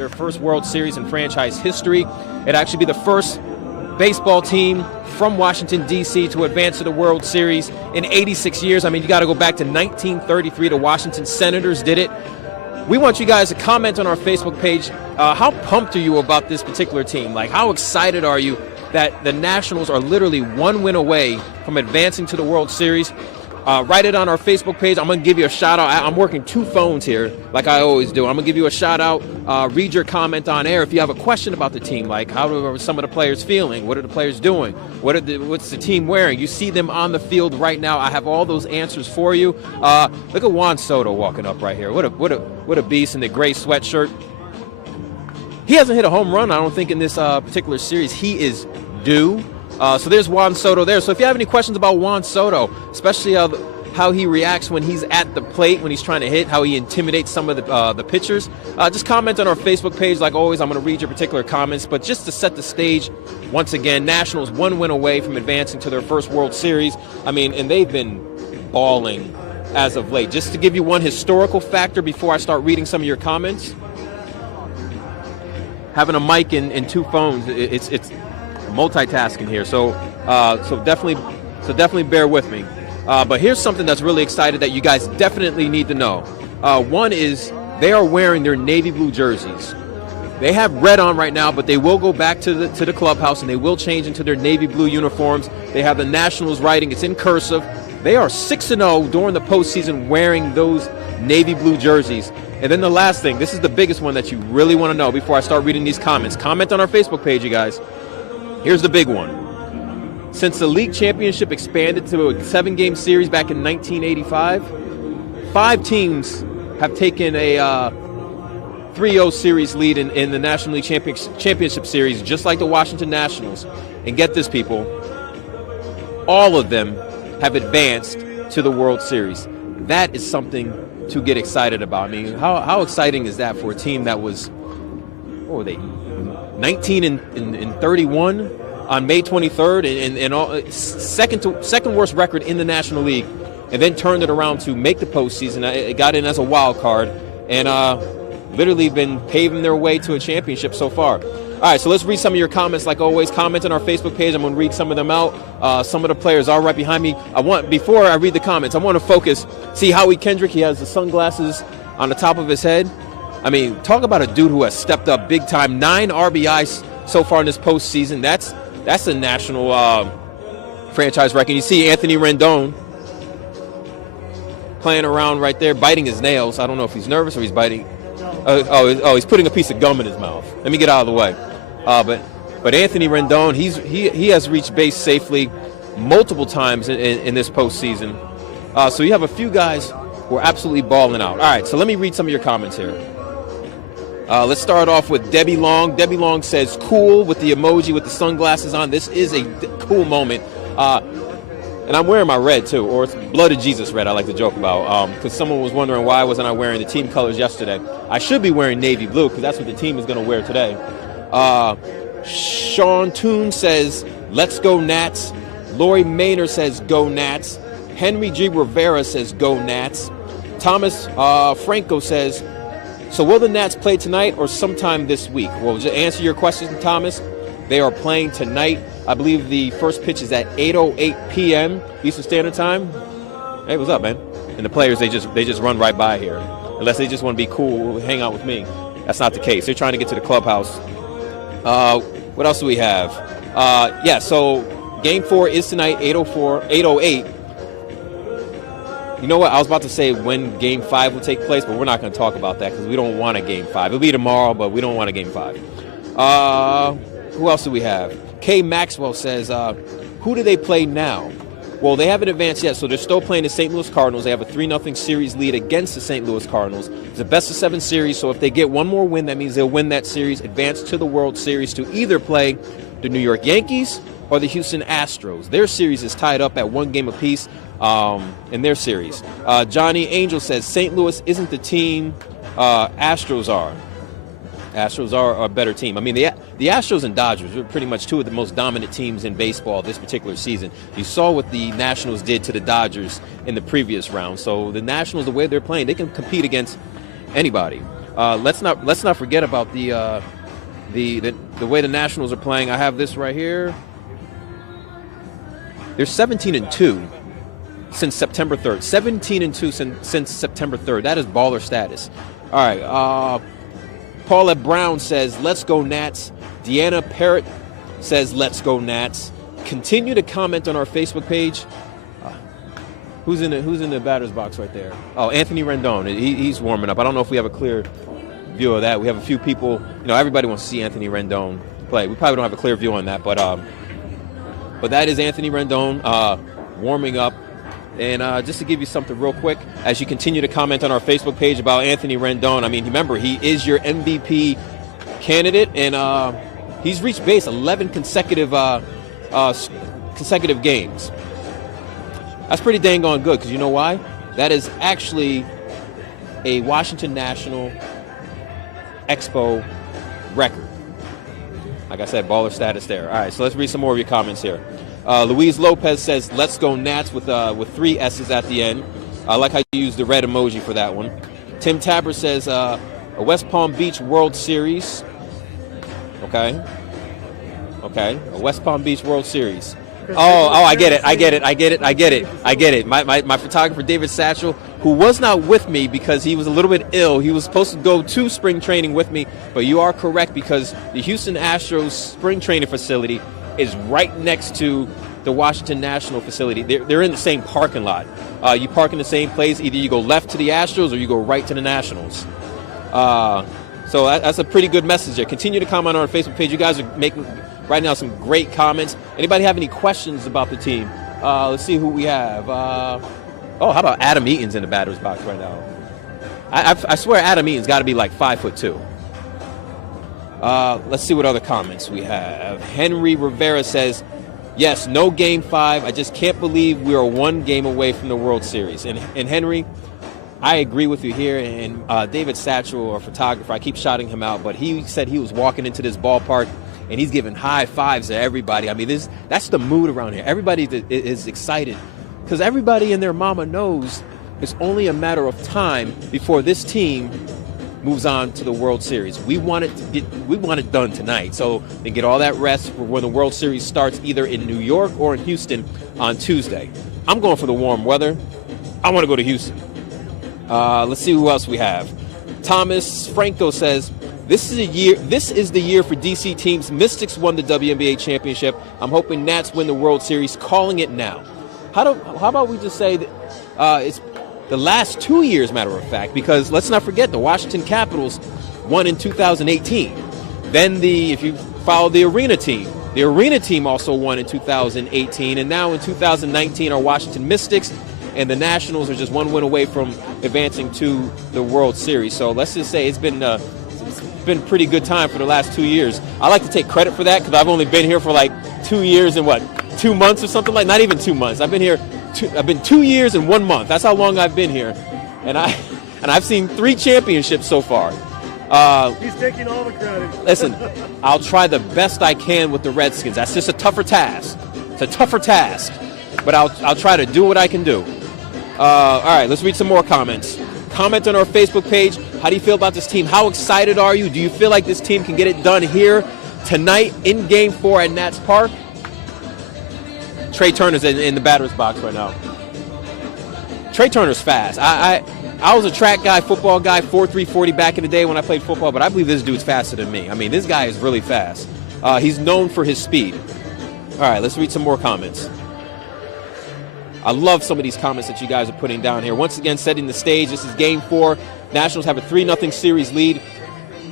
their first World Series in franchise history. It'd actually be the first baseball team from Washington, D.C. to advance to the World Series in 86 years. I mean, you got to go back to 1933. The Washington Senators did it. We want you guys to comment on our Facebook page. How pumped are you about this particular team? Like, how excited are you that the Nationals are literally one win away from advancing to the World Series? Write it on our Facebook page. I'm going to give you a shout-out. I'm working two phones here like I always do. I'm going to give you a shout-out, read your comment on air. If you have a question about the team, like how are some of the players feeling? What are the players doing? What's the team wearing? You see them on the field right now. I have all those answers for you. Look at Juan Soto walking up right here. What a beast in the gray sweatshirt. He hasn't hit a home run, I don't think, in this particular series. He is due. So there's Juan Soto there. So if you have any questions about Juan Soto, especially how he reacts when he's at the plate, when he's trying to hit, how he intimidates some of the pitchers, just comment on our Facebook page. Like always, I'm going to read your particular comments. But just to set the stage, once again, Nationals one win away from advancing to their first World Series. I mean, and they've been balling as of late. Just to give you one historical factor before I start reading some of your comments, having a mic and two phones, it's multitasking here, so definitely bear with me. But here's something that's really excited that you guys definitely need to know. One is they are wearing their navy blue jerseys. They have red on right now, but they will go back to the clubhouse and they will change into their navy blue uniforms. They have the Nationals writing. It's in cursive. They are 6-0 during the postseason wearing those navy blue jerseys. And then the last thing, this is the biggest one that you really want to know before I start reading these comments. Comment on our Facebook page, you guys. Here's the big one. Since the league championship expanded to a 7-game series back in 1985, 5 teams have taken a 3-0 series lead in the National League Championship Series, just like the Washington Nationals. And get this, people, all of them have advanced to the World Series. That is something to get excited about. I mean, how exciting is that for a team that was, what were they, 19 and 31 on May 23rd, and second worst record in the National League, and then turned it around to make the postseason. It got in as a wild card, and literally been paving their way to a championship so far. All right, so let's read some of your comments. Like always, comment on our Facebook page. I'm going to read some of them out. Some of the players are right behind me. Before I read the comments, I want to focus. See Howie Kendrick, he has the sunglasses on the top of his head. I mean, talk about a dude who has stepped up big time. 9 RBIs so far in this postseason. That's a national franchise record. You see Anthony Rendon playing around right there, biting his nails. I don't know if he's nervous or he's biting. He's putting a piece of gum in his mouth. Let me get out of the way. But Anthony Rendon, he has reached base safely multiple times in this postseason. So you have a few guys who are absolutely balling out. All right, so let me read some of your comments here. Let's start off with Debbie Long. Debbie Long says, cool, with the emoji with the sunglasses on. This is a cool moment. And I'm wearing my red, too, or it's Blood of Jesus red, I like to joke about, because someone was wondering why wasn't I wearing the team colors yesterday. I should be wearing navy blue, because that's what the team is going to wear today. Sean Toon says, let's go Nats. Lori Maynard says, go Nats. Henry G. Rivera says, go Nats. Thomas Franco says, so will the Nats play tonight or sometime this week? Well, to answer your question, Thomas, they are playing tonight. I believe the first pitch is at 8:08 p.m. Eastern Standard Time. Hey, what's up, man? And the players, they just run right by here. Unless they just want to be cool, hang out with me. That's not the case. They're trying to get to the clubhouse. What else do we have? So Game 4 is tonight, 8:08. You know what? I was about to say when Game 5 will take place, but we're not going to talk about that because we don't want a Game 5. It'll be tomorrow, but we don't want a Game 5. Who else do we have? Kay Maxwell says, who do they play now? Well, they haven't advanced yet, so they're still playing the St. Louis Cardinals. They have a 3-0 series lead against the St. Louis Cardinals. It's a best-of-7 series, so if they get one more win, that means they'll win that series, advance to the World Series to either play the New York Yankees or the Houston Astros. Their series is tied up at 1 game apiece in their series. Johnny Angel says, St. Louis isn't the team Astros are. Astros are a better team. I mean, the Astros and Dodgers are pretty much two of the most dominant teams in baseball this particular season. You saw what the Nationals did to the Dodgers in the previous round. So the Nationals, the way they're playing, they can compete against anybody. Let's not forget about the way the Nationals are playing. I have this right here. They're 17-2 since September 3rd. 17-2 since September 3rd. That is baller status. All right. Paulette Brown says, "Let's go Nats." Deanna Parrott says, "Let's go Nats." Continue to comment on our Facebook page. Who's in the batter's box right there? Oh, Anthony Rendon. He's warming up. I don't know if we have a clear view of that. We have a few people. Everybody wants to see Anthony Rendon play. We probably don't have a clear view on that, but that is Anthony Rendon warming up. And just to give you something real quick, as you continue to comment on our Facebook page about Anthony Rendon, remember, he is your MVP candidate, and he's reached base 11 consecutive games. That's pretty dang on good, because you know why? That is actually a Washington National Expo record. Like I said, baller status there. All right, so let's read some more of your comments here. Luis Lopez says, "Let's go Nats," with 3 S's at the end. I like how you used the red emoji for that one. Tim Tapper says, "A West Palm Beach World Series." Okay, a West Palm Beach World Series. Oh, I get it. My photographer, David Satchel, who was not with me because he was a little bit ill. He was supposed to go to spring training with me, but you are correct, because the Houston Astros spring training facility is right next to the Washington National facility. They're in the same parking lot. You park in the same place. Either you go left to the Astros or you go right to the Nationals. So that's a pretty good message there. Continue to comment on our Facebook page. You guys are making right now some great comments. Anybody have any questions about the team? Let's see who we have. How about Adam Eaton's in the batter's box right now? I swear Adam Eaton's got to be like 5'2". Let's see what other comments we have. Henry Rivera says, "Yes, no Game 5. I just can't believe we are 1 game away from the World Series." And Henry, I agree with you here. And David Satchel, our photographer, I keep shouting him out, but he said he was walking into this ballpark and he's giving high fives to everybody. That's the mood around here. Everybody is excited because everybody and their mama knows it's only a matter of time before this team moves on to the World Series. We want it done tonight, so they get all that rest for when the World Series starts, either in New York or in Houston on Tuesday. I'm going for the warm weather. I want to go to Houston. Let's see who else we have. Thomas Franco says, This is the year for DC teams. Mystics won the WNBA championship. I'm hoping Nats win the World Series. Calling it now. How about we just say that it's the last 2 years, matter of fact, because let's not forget the Washington Capitals won in 2018. Then if you follow the arena team also won in 2018, and now in 2019 our Washington Mystics and the Nationals are just 1 win away from advancing to the World Series. So let's just say it's been a pretty good time for the last 2 years. I like to take credit for that because I've only been here for like 2 years and 2 months or something, like not even 2 months. I've been here. I've been 2 years and 1 month. That's how long I've been here, and I've seen 3 championships so far. He's taking all the credit. Listen, I'll try the best I can with the Redskins. That's just a tougher task. It's a tougher task, but I'll try to do what I can do. All right, let's read some more comments. Comment on our Facebook page. How do you feel about this team? How excited are you? Do you feel like this team can get it done here tonight in Game 4 at Nats Park? Trey Turner's in the batter's box right now. Trey Turner's fast. I was a track guy, football guy, 4.3 40 back in the day when I played football, but I believe this dude's faster than me. I mean, this guy is really fast. He's known for his speed. All right, let's read some more comments. I love some of these comments that you guys are putting down here. Once again, setting the stage. This is Game 4. Nationals have a 3-0 series lead.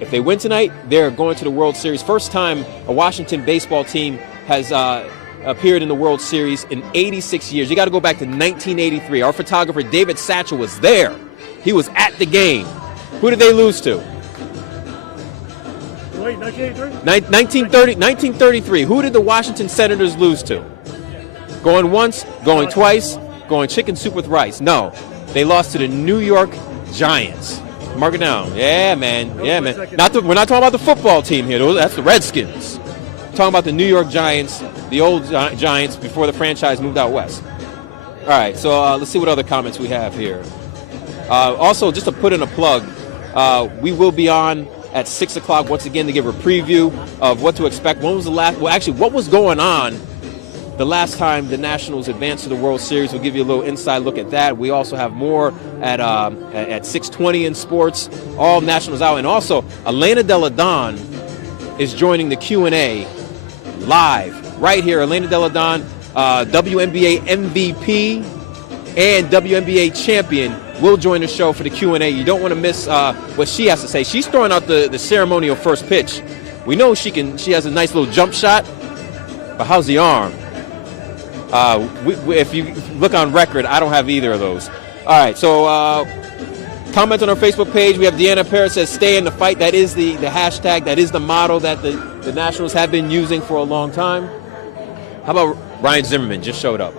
If they win tonight, they're going to the World Series. First time a Washington baseball team has appeared in the World Series in 86 years. You got to go back to 1983. Our photographer, David Satchel, was there. He was at the game. Who did they lose to? Wait, 1983? 1933. Who did the Washington Senators lose to? Going once, going twice, going chicken soup with rice. No, they lost to the New York Giants. Mark it down. Yeah, man. Yeah, man. We're not talking about the football team here. That's the Redskins. We're talking about the New York Giants, the old Giants before the franchise moved out west. All right, so let's see what other comments we have here. Also, just to put in a plug, We will be on at 6 o'clock once again to give a preview of what to expect. When was the last? Well, actually, what was going on the last time the Nationals advanced to the World Series? We'll give you a little inside look at that. We also have more at 6:20 in sports. All Nationals out, and also Elena Delle Donne is joining the Q&A live right here. Elena Delle Donne, WNBA MVP and WNBA champion, will join the show for the Q&A. You don't want to miss what she has to say. She's throwing out the ceremonial first pitch. We know she has a nice little jump shot, but how's the arm? If you look on record, I don't have either of those. All right, so comment on our Facebook page. We have Deanna Perez says, stay in the fight. That is the hashtag. That is the motto that the Nationals have been using for a long time. How about Ryan Zimmerman just showed up?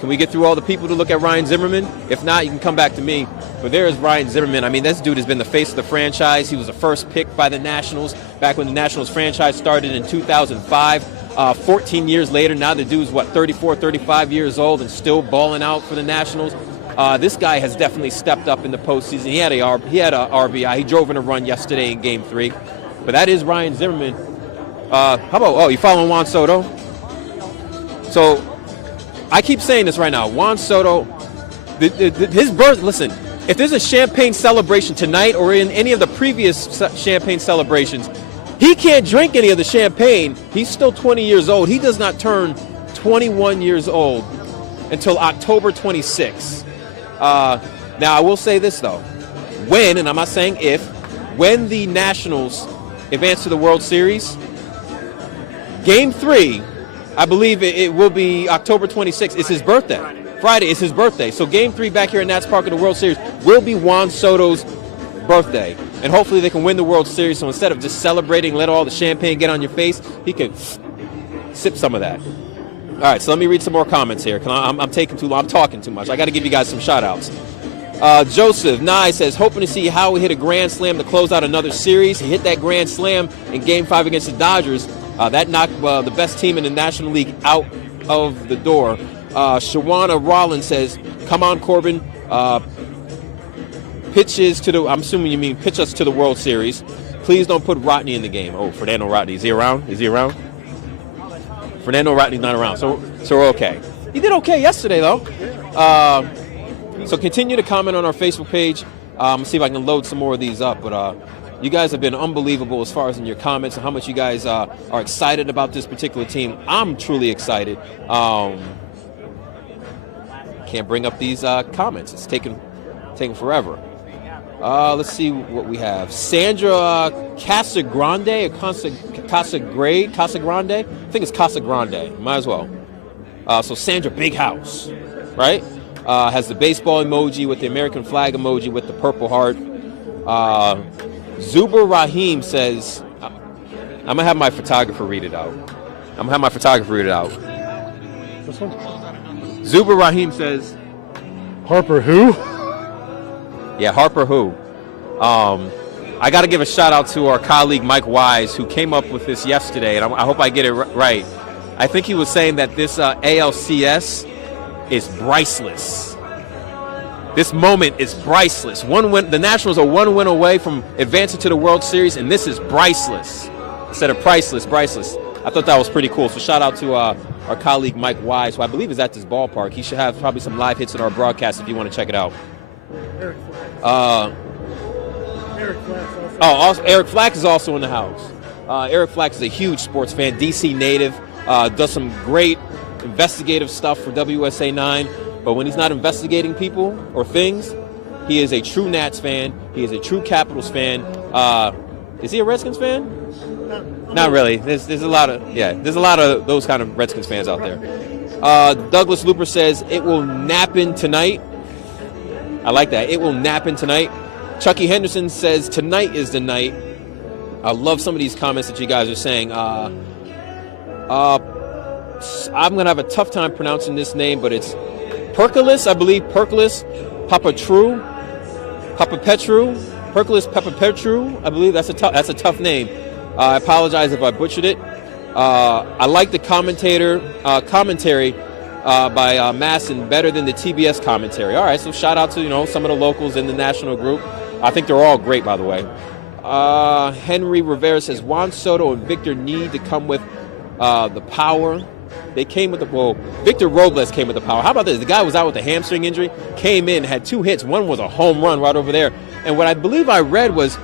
Can we get through all the people to look at Ryan Zimmerman? If not, you can come back to me. But there is Ryan Zimmerman. I mean, this dude has been the face of the franchise. He was the first pick by the Nationals back when the Nationals franchise started in 2005. 14 years later, now the dude's, 34, 35 years old and still balling out for the Nationals. This guy has definitely stepped up in the postseason. He had a RBI. He drove in a run yesterday in Game 3. But that is Ryan Zimmerman. You following Juan Soto? So I keep saying this right now. Juan Soto, his birth, listen, if there's a champagne celebration tonight or in any of the previous champagne celebrations, he can't drink any of the champagne. He's still 20 years old. He does not turn 21 years old until October 26th. Now, I will say this, though. And I'm not saying if, when the Nationals advance to the World Series, Game 3, I believe it will be October 26th. It's his birthday. Friday is his birthday. So Game 3 back here in Nats Park of the World Series will be Juan Soto's birthday. And hopefully they can win the World Series. So instead of just celebrating, let all the champagne get on your face, he can sip some of that. All right, so let me read some more comments here. I'm taking too long. I'm talking too much. I got to give you guys some shout-outs. Joseph Nye says, hoping to see how we hit a grand slam to close out another series. He hit that grand slam in Game 5 against the Dodgers. That knocked the best team in the National League out of the door. Shawana Rollins says, come on, Corbin. Pitches to the, I'm assuming you mean pitch us to the World Series. Please don't put Rodney in the game. Oh, Fernando Rodney. Is he around? Fernando Rodney's not around, so we're okay. He did okay yesterday, though. So continue to comment on our Facebook page. See if I can load some more of these up. But you guys have been unbelievable as far as in your comments and how much you guys are excited about this particular team. I'm truly excited. Can't bring up these comments. It's taking forever. Let's see what we have. Sandra Casagrande or Casagrande? I think it's Casagrande. Might as well. So Sandra Big House, right? Has the baseball emoji with the American flag emoji with the purple heart. Zuber Rahim says, I'm going to have my photographer read it out. This one? Zuber Rahim says, Harper who? Yeah, Harper who? I got to give a shout out to our colleague Mike Wise, who came up with this yesterday, and I hope I get it right. I think he was saying that this ALCS is priceless. This moment is priceless. One win. The Nationals are one win away from advancing to the World Series, and this is priceless. Instead of priceless, priceless. I thought that was pretty cool. So shout out to our colleague Mike Wise, who I believe is at this ballpark. He should have probably some live hits in our broadcast if you want to check it out. Eric Flack. Eric Flack is also in the house. Eric Flack is a huge sports fan, DC native, does some great investigative stuff for WSA 9. But when he's not investigating people or things, he is a true Nats fan. He is a true Capitals fan. Is he a Redskins fan? Not really. There's a lot of those kind of Redskins fans out there. Douglas Looper says it will nap in tonight. I like that. It will nap in tonight. Chucky Henderson says tonight is the night. I love some of these comments that you guys are saying. I'm going to have a tough time pronouncing this name, but it's Percolis, I believe. Percolis Papapetru. Percolis Papapetru. I believe that's a tough name. I apologize if I butchered it. I like the commentary by Masson better than the TBS commentary. All right, so shout out to some of the locals in the national group. I think they're all great, by the way. Henry Rivera says Juan Soto and Victor need to come with the power. They came with Victor Robles came with the power. How about this? The guy was out with a hamstring injury, came in, had 2 hits. One was a home run right over there. And what I believe I read was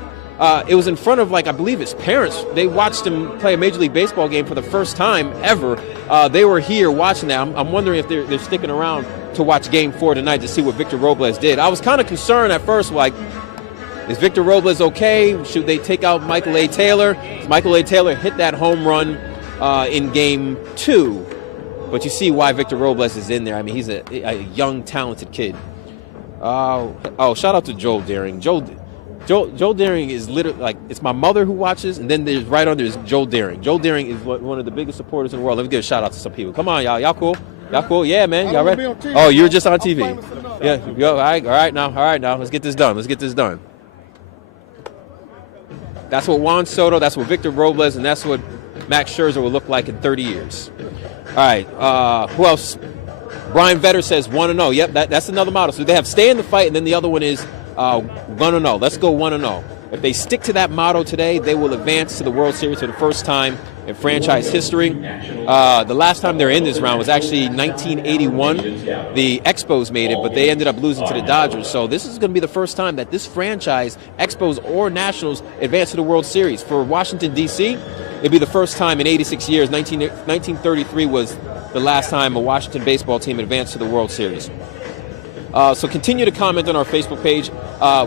it was in front of, I believe his parents. They watched him play a Major League Baseball game for the first time ever. They were here watching that. I'm wondering if they're sticking around to watch Game 4 tonight to see what Victor Robles did. I was kind of concerned at first, is Victor Robles okay? Should they take out Michael A. Taylor? Michael A. Taylor hit that home run in Game 2. But you see why Victor Robles is in there. I mean, he's a young, talented kid. Shout out to Joel Daring. Joel Daring is literally it's my mother who watches, and then there's right under is Joel Daring. Joel Daring is one of the biggest supporters in the world. Let me give a shout out to some people. Come on, y'all. Y'all cool? Y'all cool? Yeah, man. Y'all ready? Oh, you're just on TV. Yeah. Go. All right now. Let's get this done. That's what Juan Soto, that's what Victor Robles, and that's what Max Scherzer will look like in 30 years. All right. Who else? Brian Vetter says 1-0. Yep, that's another model. So they have stay in the fight, and then the other one is 1-0. Let's go 1-0. If they stick to that motto today, they will advance to the World Series for the first time in franchise history. The last time they were in this round was actually 1981. The Expos made it, but they ended up losing to the Dodgers. So this is going to be the first time that this franchise, Expos or Nationals, advance to the World Series. For Washington, D.C., it'd be the first time in 86 years. 1933 was the last time a Washington baseball team advanced to the World Series. So continue to comment on our Facebook page.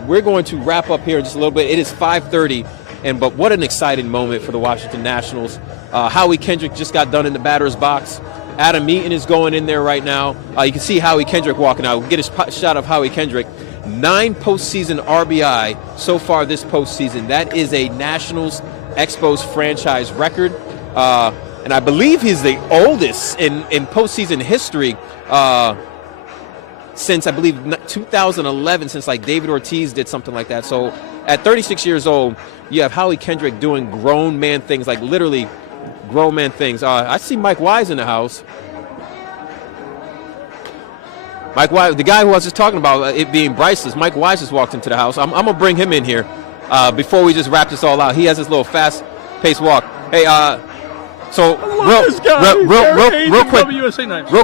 We're going to wrap up here in just a little bit. It is 5:30, but what an exciting moment for the Washington Nationals. Howie Kendrick just got done in the batter's box. Adam Eaton is going in there right now. You can see Howie Kendrick walking out. We'll get a shot of Howie Kendrick. 9 postseason RBI so far this postseason. That is a Nationals Expos franchise record. And I believe he's the oldest in postseason history since, I believe, 2011, since David Ortiz did something like that. So at 36 years old, you have Howie Kendrick doing grown man things, literally grown man things. I see Mike Wise in the house. Mike Wise, the guy who I was just talking about it being priceless, Mike Wise just walked into the house. I'm going to bring him in here before we just wrap this all out. He has this little fast-paced walk. Hey, so real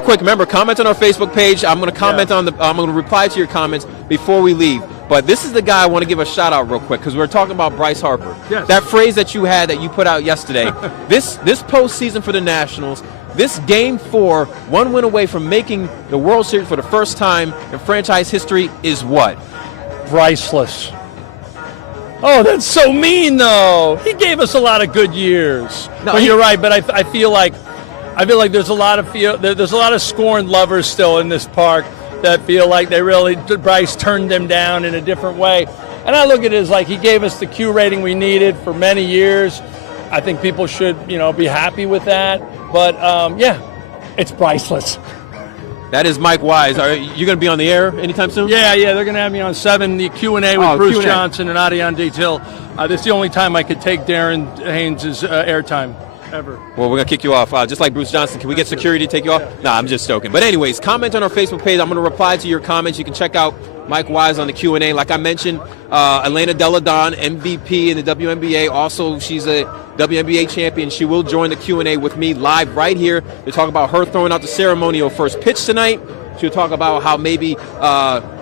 quick, remember, comment on our Facebook page. I'm going to comment I'm going to reply to your comments before we leave. But this is the guy I want to give a shout out real quick, because we're talking about Bryce Harper. Yes. That phrase that you had that you put out yesterday. this postseason for the Nationals, this Game 4, 1 win away from making the World Series for the first time in franchise history, is what? Priceless. Oh, that's so mean, though. He gave us a lot of good years. No, but you're right. But I feel like there's a lot of scorned lovers still in this park that feel like Bryce turned them down in a different way. And I look at it as he gave us the Q rating we needed for many years. I think people should be happy with that. But it's priceless. That is Mike Wise. Are you going to be on the air anytime soon? Yeah. They're going to have me on 7, the Q&A with Bruce Q&A. Johnson and Adion Detail. This is the only time I could take Darren Haynes' airtime ever. Well, we're going to kick you off. Just like Bruce Johnson, can we get security to take you off? Nah, I'm just joking. But anyways, comment on our Facebook page. I'm going to reply to your comments. You can check out Mike Wise on the Q&A. Like I mentioned, Elena Delle Donne, MVP in the WNBA. Also, she's a WNBA champion. She will join the Q&A with me live right here to talk about her throwing out the ceremonial first pitch tonight. She'll talk about how maybe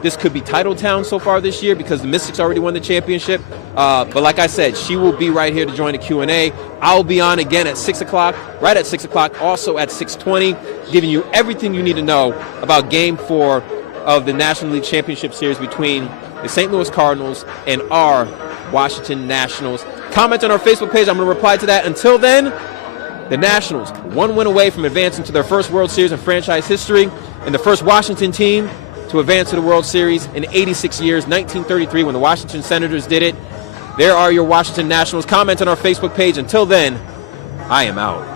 this could be Titletown so far this year because the Mystics already won the championship. But like I said, she will be right here to join the Q&A. I'll be on again at 6 o'clock, right at 6 o'clock, also at 6:20, giving you everything you need to know about Game 4 of the National League Championship Series between the St. Louis Cardinals and our Washington Nationals. Comment on our Facebook page. I'm going to reply to that. Until then, the Nationals, 1 win away from advancing to their first World Series in franchise history, and the first Washington team to advance to the World Series in 86 years, 1933, when the Washington Senators did it. There are your Washington Nationals. Comment on our Facebook page. Until then, I am out.